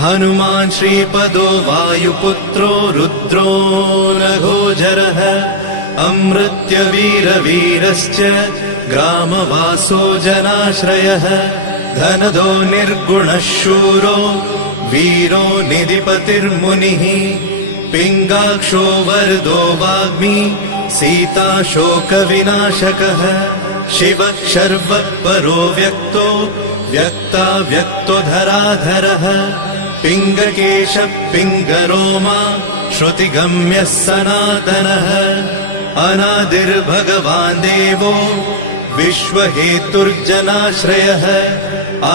हनुमान् श्रीपदो वायुपुत्रो रुद्रो नघोजरः अमृत्यवीरवीरश्च ग्रामवासो जनाश्रयः धनदो निर्गुणः शूरो वीरो निधिपतिर्मुनिः पिङ्गाक्षो वरदो वाग्मी सीताशोकविनाशकः शिवः शर्वः परो व्यक्तो व्यक्तो धराधरः पिङ्गकेशः पिङ्गरोमा श्रुतिगम्यः सनातनः अनादिर्भगवान् देवो विश्वहेतुर्जनाश्रयः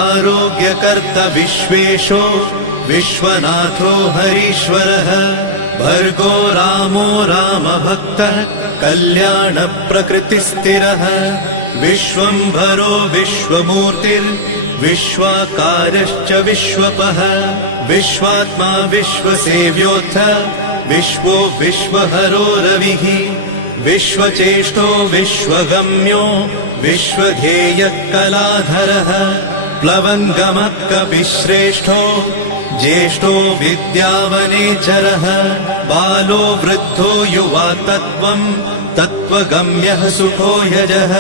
आरोग्यकर्ता विश्वेशो विश्वनाथो हरीश्वरः भर्गो रामो रामभक्तः कल्याणप्रकृतिस्थिरः विश्वम्भरो विश्वमूर्तिर्विश्वाकारश्च विश्वपः विश्वात्मा विश्वसेव्योऽथ विश्वो विश्वहरो रविः विश्वचेष्टो विश्वगम्यो विश्वध्येयः कलाधरः प्लवङ्गमः कपिश्रेष्ठो ज्येष्ठो विद्यावनेचरः बालो वृद्धो युवा तत्त्वगम्यः सुखो यजः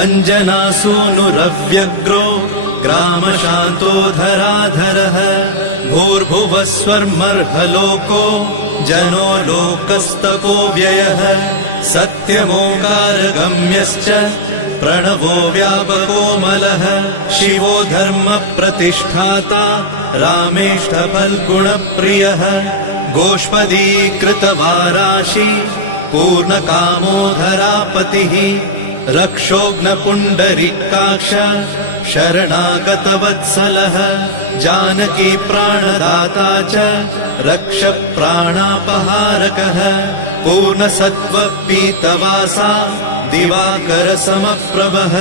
अञ्जनासूनुरव्यग्रो ग्रामशान्तो धराधरः भूर्भुवः स्वर्मर्हलोको जनो लोकस्तपो व्ययः सत्यमोकारगम्यश्च प्रणवो व्यापकोमलः शिवो धर्मप्रतिष्ठाता रामेष्ठफल्गुणप्रियः गोष्पदीकृतवाराशि पूर्णकामो धरापतिः रक्षोघ्नपुण्डरीकाक्ष शरणागतवत्सलः जानकी प्राणदाता च रक्षप्राणापहारकः पूर्णसत्त्वपीतवासा दिवाकरसमप्रभः।